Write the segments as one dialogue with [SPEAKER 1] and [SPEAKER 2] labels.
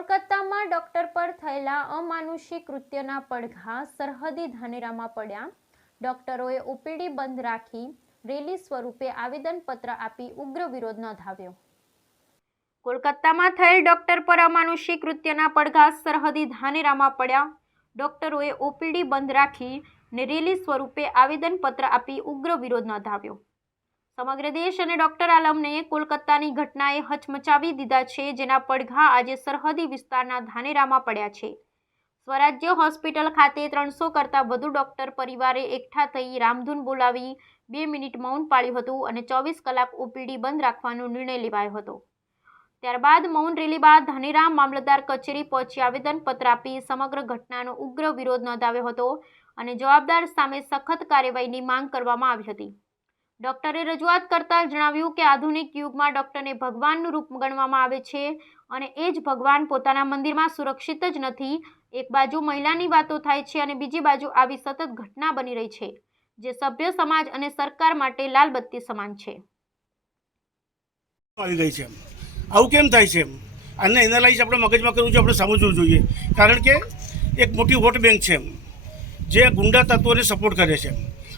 [SPEAKER 1] કોલકાતામાં ડોક્ટર પર થયેલા અમાનુષિક કૃત્યના પડઘા સરહદી ધાનેરામાં પડ્યા. ડોક્ટરોએ ઓપીડી બંધ રાખી રેલી સ્વરૂપે આવેદનપત્ર આપી ઉગ્ર વિરોધ નોંધાવ્યો. કોલકાતામાં થયેલ ડોક્ટર પર અમાનુષિક કૃત્યના પડઘા સરહદી ધાનેરામાં પડ્યા. ડોક્ટરોએ ઓપીડી બંધ રાખી ને રેલી સ્વરૂપે આવેદનપત્ર આપી ઉગ્ર વિરોધ નોંધાવ્યો. સમગ્ર દેશ અને ડોક્ટર આલમને કોલકાતાની ઘટનાએ હચમચાવી દીધા છે, જેના પડઘા આજે સરહદી વિસ્તારના ધાનેરામાં પડ્યા છે. સ્વરાજ્ય હોસ્પિટલ ખાતે ત્રણસો કરતાં વધુ ડોક્ટર પરિવારે એકઠા થઈ રામધૂન બોલાવી બે મિનિટ મૌન પાળ્યું હતું અને ચોવીસ કલાક ઓપીડી બંધ રાખવાનો નિર્ણય લેવાયો હતો. ત્યારબાદ મૌન રેલી બાદ ધાનેરામ મામલતદાર કચેરી પહોંચી આવેદનપત્ર આપી સમગ્ર ઘટનાનો ઉગ્ર વિરોધ નોંધાવ્યો હતો અને જવાબદાર સામે સખત કાર્યવાહીની માંગ કરવામાં આવી હતી. ડોક્ટરે રજૂઆત કરતા જણાવ્યું કે આધુનિક યુગમાં ડોક્ટરને ભગવાનનું રૂપ ગણવામાં આવે છે અને એ જ ભગવાન પોતાના મંદિરમાં સુરક્ષિત જ નથી. એક બાજુ મહિલાની વાતો થાય છે અને બીજી બાજુ આવી સતત ઘટના બની રહી છે, જે સભ્ય સમાજ અને સરકાર માટે લાલબત્તી સમાન છે.
[SPEAKER 2] આવી ગઈ છે આવું કેમ થાય છે આને એનાલાઇઝ આપણે મગજમાં કરવું જોઈએ આપણે સમજવું જોઈએ. કારણ કે એક મોટી વોટ બેંક છે જે ગુંડા તત્વોને સપોર્ટ કરે છે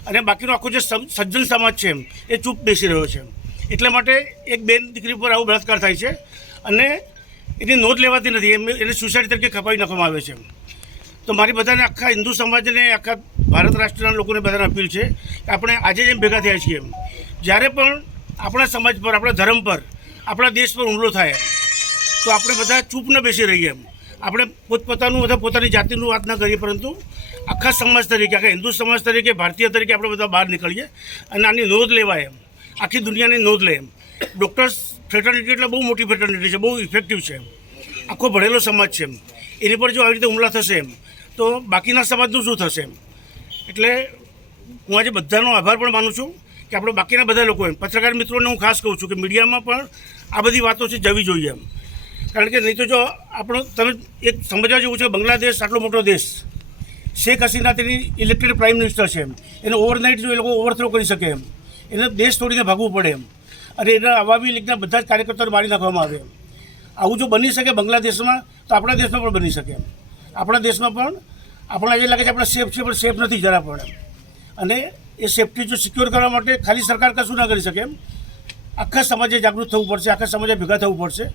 [SPEAKER 2] અને બાકીનો આખો જે સજ્જન સમાજ છે એમ, એ ચૂપ બેસી રહ્યો છે એટલા માટે એક બેન દીકરી પર આવો બળાત્કાર થાય છે અને એની નોંધ લેવાતી નથી. એમ એને સુસાઇડ તરીકે ખપાવી નાખવામાં આવે છે તો મારી બધાને આખા હિન્દુ સમાજને, આખા ભારત રાષ્ટ્રના લોકોને બધાને અપીલ છે કે આપણે આજે જેમ ભેગા થયા છીએ એમ. જ્યારે પણ આપણા સમાજ પર, આપણા ધર્મ પર, આપણા દેશ પર હુમલો થાય, તો આપણે બધા ચૂપ ન બેસી રહીએ એમ. આપણે પોતપોતાનું અથવા પોતાની જાતિનું વાત ન કરીએ, પરંતુ આખા સમાજ તરીકે, આખા હિન્દુ સમાજ તરીકે, ભારતીય તરીકે આપણે બધા બહાર નીકળીએ અને આની નોંધ લેવાય એમ. આખી દુનિયાની નોંધ લે એમ. ડૉક્ટર્સ ફેટર્નિટી એટલે બહુ મોટી ફેટર્નિટી છે, બહુ ઇફેક્ટિવ છે એમ. આખો ભણેલો સમાજ છે એમ. એની પર જો આવી રીતે હુમલા થશે એમ, તો બાકીના સમાજનું શું થશે એમ? એટલે હું આજે બધાનો આભાર પણ માનું છું કે આપણે બાકીના બધા લોકો એમ, પત્રકાર મિત્રોને હું ખાસ કહું છું કે મીડિયામાં પણ આ બધી વાતો છે જવી જોઈએ એમ. કારણ કે નહીં તો જો આપણો તમે એક સમજવા જેવું છે, બાંગ્લાદેશ આટલો મોટો દેશ. શેખ હસીના તેની ઇલેક્ટેડ પ્રાઇમ મિનિસ્ટર છે એને ઓવરનાઇટ જો એ લોકો ઓવરથ્રો કરી શકે એમ. એને દેશ છોડીને ભાગવું પડે એમ. અને એના અવાબી લીગના બધા જ કાર્યકર્તાઓને મારી નાખવામાં આવે આવું જો બની શકે બાંગ્લાદેશમાં, તો આપણા દેશમાં પણ બની શકે એમ. આપણા દેશમાં પણ આપણા જે લાગે છે આપણે સેફ છે પણ સેફ નથી જરા પણ અને એ સેફટી જો સિક્યોર કરવા માટે ખાલી સરકાર કશું ના કરી શકે એમ. આખા સમાજે જાગૃત થવું પડશે, આખા સમાજે ભેગા થવું પડશે.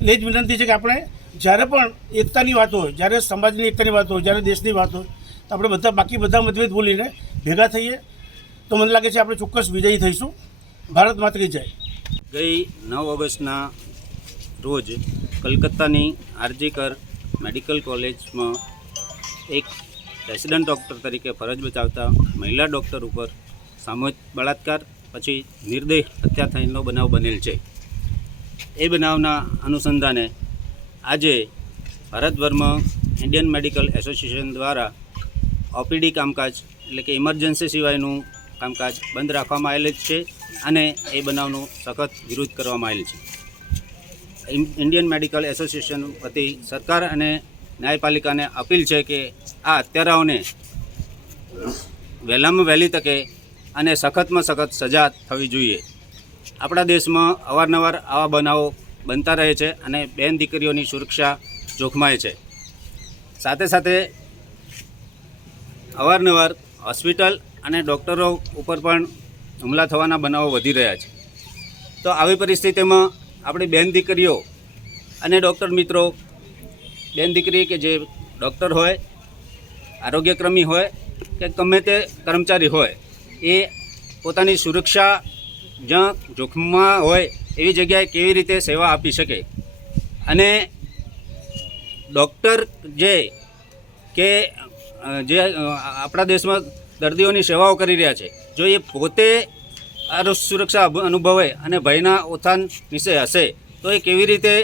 [SPEAKER 2] એ જ વિનંતી છે કે આપણે જ્યારે પણ એકતાની વાત હોય, જ્યારે સમાજની એકતાની વાત હોય, જ્યારે દેશની વાત હોય, તો આપણે બધા, બાકી બધા મતભેદ ભૂલીને ભેગા થઈએ. તો મને લાગે છે આપણે ચોક્કસ વિજયી થઈશું. ભારત માત્ર જય.
[SPEAKER 3] ગઈ નવ ઓગસ્ટના રોજ કલકત્તાની આરજીકર મેડિકલ કોલેજમાં એક રેસિડન્ટ ડૉક્ટર તરીકે ફરજ બજાવતા મહિલા ડૉક્ટર ઉપર સામૂહિક બળાત્કાર, પછી નિર્દય હત્યા થયેલો બનાવ બનેલ છે. એ બનાવના અનુસંધાને આજે ભારતભરમાં ઇન્ડિયન મેડિકલ એસોસિએશન દ્વારા ઓપીડી કામકાજ, એટલે કે ઇમરજન્સી સિવાયનું કામકાજ બંધ રાખવામાં આવેલ છે અને એ બનાવનો સખત વિરોધ કરવામાં આવેલ છે. ઇન્ડિયન મેડિકલ એસોસિએશન વતી સરકાર અને ન્યાયપાલિકાને અપીલ છે કે આ હત્યારાઓને વહેલામાં વહેલી તકે અને સખતમાં સખત સજા થવી જોઈએ. આપણા દેશમાં અવારનવાર આવા બનાવો બનતા રહે છે અને બેન દીકરીઓની સુરક્ષા જોખમાય છે. સાથે સાથે અવારનવાર હોસ્પિટલ અને ડૉક્ટરો ઉપર પણ હુમલા થવાના બનાવો વધી રહ્યા છે. તો આવી પરિસ્થિતિમાં આપણી બેન દીકરીઓ અને ડૉક્ટર મિત્રો, બેન દીકરી કે જે ડૉક્ટર હોય, આરોગ્યક્રમી હોય કે ગમે તે કર્મચારી હોય, એ પોતાની સુરક્ષા જ્યાં જોખમમાં હોય એવી જગ્યાએ કેવી રીતે સેવા આપી શકે. અને ડૉક્ટર જે કે જે આપણા દેશમાં દર્દીઓની સેવાઓ કરી રહ્યા છે, જો એ પોતે સુરક્ષા અનુભવે અને ભયના ઉત્થાન વિશે હશે, તો એ કેવી રીતે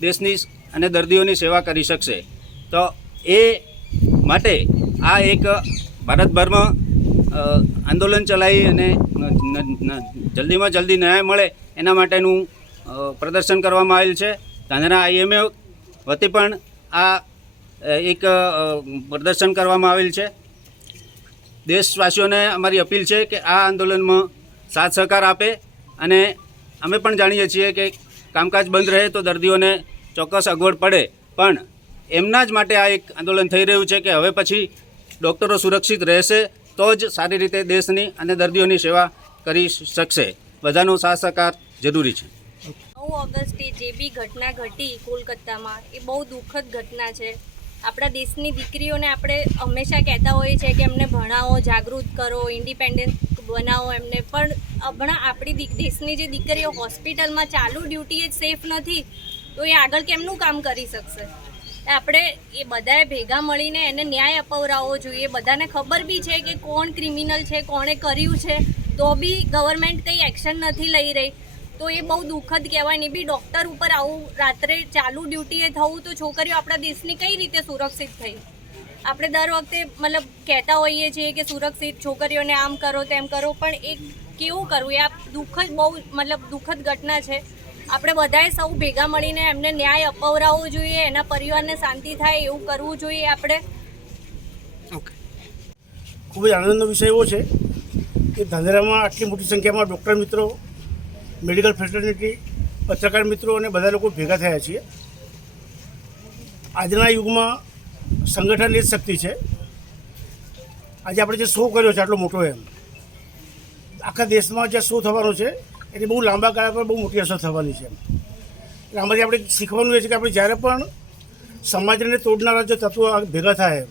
[SPEAKER 3] દેશની અને દર્દીઓની સેવા કરી શકશે? તો એ માટે આ એક ભારતભરમાં આંદોલન ચલાવી અને જલ્દીમાં જલ્દી ન્યાય મળે એના માટેનું પ્રદર્શન કરવામાં આવેલ છે. ધાનેરા આઈએમએ વતી પણ આ એક પ્રદર્શન કરવામાં આવેલ છે. દેશવાસીઓને અમારી અપીલ છે કે આ આંદોલનમાં સાથ સહકાર આપે અને અમે પણ જાણીએ છીએ કે કામકાજ બંધ રહે તો દર્દીઓને ચોક્કસ અગવડ પડે. પણ એમના જ માટે આ એક આંદોલન થઈ રહ્યું છે કે હવે પછી ડૉક્ટરો સુરક્ષિત રહેશે તો જ સારી રીતે દેશની અને દર્દીઓની સેવા કરી શકશે. બધાનો સાથ સહકાર જરૂરી છે.
[SPEAKER 4] નવ ઓગસ્ટે જે બી ઘટના ઘટી કોલકાતામાં, એ બહુ દુઃખદ ઘટના છે. આપણા દેશની દીકરીઓને આપણે હંમેશા કહેતા હોઈએ છીએ કે એમને ભણાવો, જાગૃત કરો, ઇન્ડિપેન્ડન્ટ બનાવો એમને. પણ હમણાં આપણી દેશની જે દીકરીઓ હોસ્પિટલમાં ચાલુ ડ્યુટી જ સેફ નથી, તો એ આગળ કેમનું કામ કરી શકશે? આપણે એ બધાએ ભેગા મળીને એને ન્યાય અપાવરાવવો જોઈએ. બધાને ખબર બી છે કે કોણ ક્રિમિનલ છે, કોણે કર્યું છે. તો બી ગવર્મેન્ટ કંઈ એક્શન નથી લઈ રહી. તો એ બહુ દુઃખદ કહેવાય ને. બી ડૉક્ટર ઉપર આવું રાત્રે ચાલુ ડ્યુટીએ થવું તો છોકરીઓ આપણા દેશની કઈ રીતે સુરક્ષિત થઈ? આપણે દર વખતે મતલબ કહેતા હોઈએ છીએ કે સુરક્ષિત છોકરીઓને આમ કરો, તેમ કરો. પણ એ કેવું કરવું? એ આ દુઃખદ બહુ, મતલબ દુઃખદ ઘટના છે. આપણે બધાએ સૌ ભેગા મળીને એમને ન્યાય અપાવરાવવો જોઈએ, એના પરિવારને શાંતિ થાય, એવું કરવું જોઈએ આપણે.
[SPEAKER 2] ખૂબ જ આનંદનો વિષય એવો છે કે ધાંધરામાં આટલી મોટી સંખ્યામાં ડૉક્ટર મિત્રો, મેડિકલ ફેસિલિટી, પત્રકાર મિત્રો અને બધા લોકો ભેગા થયા છીએ. આજના યુગમાં સંગઠન એ જ શક્તિ છે. આજે આપણે જે શો કર્યો છે, આટલો મોટો એમ. આખા દેશમાં જે શો થવાનો છે એની બહુ લાંબા ગાળા પર બહુ મોટી અસર થવાની છે. એટલે આમાંથી આપણે શીખવાનું એ છે કે આપણે જ્યારે પણ સમાજને તોડનારા જે તત્વો ભેગા થાય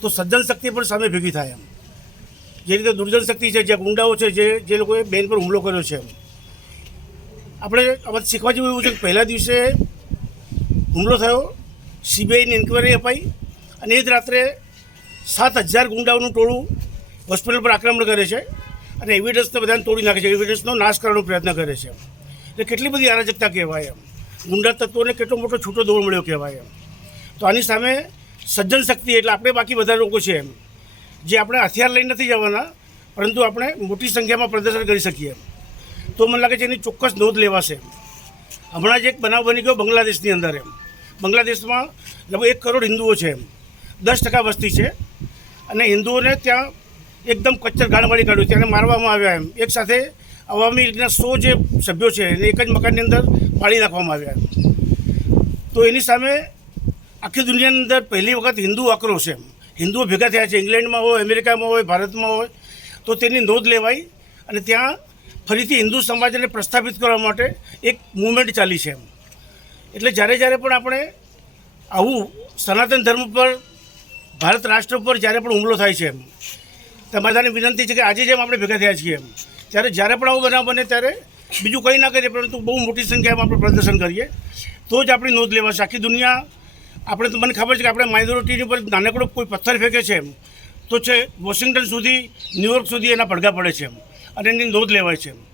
[SPEAKER 2] તો સજ્જન શક્તિ પણ સામે ભેગી થાય એમ. જે રીતે દુર્જન શક્તિ છે, જે ગુંડાઓ છે, જે જે લોકોએ બેન પર હુમલો કર્યો છે આપણે આમાં શીખવા જેવું એવું છે કે પહેલા દિવસે હુમલો થયો, સીબીઆઈની ઇન્કવાયરી અપાઈ અને એ જ રાત્રે સાત હજાર ગુંડાઓનું ટોળું હોસ્પિટલ પર આક્રમણ કરે છે. અને એવિડન્સને બધાને તોડી નાખે છે. એવિડન્સનો નાશ કરવાનો પ્રયત્ન કરે છે. એટલે કેટલી બધી અરાજકતા કહેવાય એમ. ગુંડા તત્વોને કેટલો મોટો છૂટો દોર મળ્યો કહેવાય એમ. તો આની સામે સજ્જન શક્તિ એટલે આપણે બાકી બધા લોકો છે એમ. જે આપણે હથિયાર લઈને નથી જવાના, પરંતુ આપણે મોટી સંખ્યામાં પ્રદર્શન કરી શકીએ તો મને લાગે છે એની ચોક્કસ નોંધ લેવાશે હમણાં જ એક બનાવ બની ગયો બાંગ્લાદેશની અંદર એમ. બાંગ્લાદેશમાં લગભગ એક કરોડ હિન્દુઓ છે એમ. દસ ટકા વસ્તી છે. અને હિન્દુઓને ત્યાં એકદમ કચ્છર ગાળવાળી કાઢ્યું તેને મારવામાં આવ્યા એમ. એક સાથે અવામી લીગના સો જે સભ્યો છે એને એક જ મકાનની અંદર પાડી નાખવામાં આવ્યા તો એની સામે આખી દુનિયાની અંદર પહેલી વખત હિન્દુ આક્રોશ છે એમ. હિન્દુઓ ભેગા થયા છે. ઇંગ્લેન્ડમાં હોય, અમેરિકામાં હોય, ભારતમાં હોય. તો તેની નોંધ લેવાઈ અને ત્યાં ફરીથી હિન્દુ સમાજને પ્રસ્થાપિત કરવા માટે એક મુવમેન્ટ ચાલી છે એમ. એટલે જ્યારે જ્યારે પણ આપણે આવું સનાતન ધર્મ પર ભારત રાષ્ટ્ર પર જ્યારે પણ હુમલો થાય છે એમ તમારે વિનંતી છે કે આજે જેમ આપણે ભેગા થયા છીએ એમ. ત્યારે જ્યારે પણ આવું બનાવ બને ત્યારે બીજું કંઈ ના કરીએ, પરંતુ બહુ મોટી સંખ્યામાં આપણે પ્રદર્શન કરીએ. તો જ આપણી નોંધ લેવાશે. આખી દુનિયા, આપણે તો મને ખબર છે કે આપણે માઇનોરિટીની ઉપર નાનકડો કોઈ પથ્થર ફેંકે છે એમ. તો છે, વોશિંગ્ટન સુધી, ન્યુયોર્ક સુધી એના પડઘા પડે છે એમ. અને એની નોંધ લેવાય છે એમ.